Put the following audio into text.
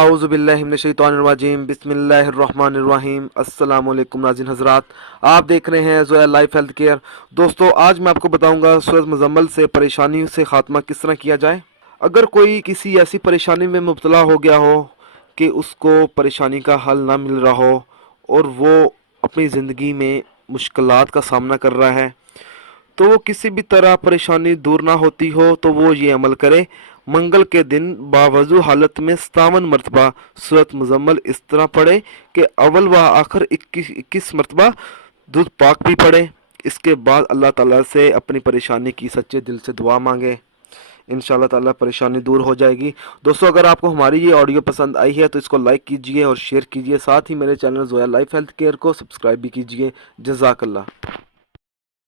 आऊज़ु बिल्लाहि मिनश शैतानिर रजीम बिस्मिल्लाहिर रहमानिर रहीम। अस्सलाम वालेकुम नाज़रीन हज़रात, आप देख रहे हैं ज़ोया लाइफ हेल्थ केयर। दोस्तों, आज मैं आपको बताऊंगा सूरत मुज़म्मिल से परेशानी से ख़ात्मा किस तरह किया जाए। अगर कोई किसी ऐसी परेशानी में मुब्तला हो गया हो कि उसको परेशानी का हल ना मिल रहा हो और वो अपनी ज़िंदगी में मुश्किलात का सामना कर रहा है, तो वो किसी भी तरह परेशानी दूर ना होती हो तो वो ये अमल करे। मंगल के दिन बावजू हालत में 57 मरतबा सूरत मुज़म्मिल इस तरह पढ़े कि अव्वल व आखिर 21 मरतबा दूध पाक भी पढ़े। इसके बाद अल्लाह ताला से अपनी परेशानी की सच्चे दिल से दुआ मांगे, इंशाअल्लाह ताला परेशानी दूर हो जाएगी। दोस्तों, अगर आपको हमारी ये ऑडियो पसंद आई है तो इसको लाइक कीजिए और शेयर कीजिए। साथ ही मेरे channel Zoya life health care को सब्सक्राइब भी कीजिए। जज़ाकल्लाह।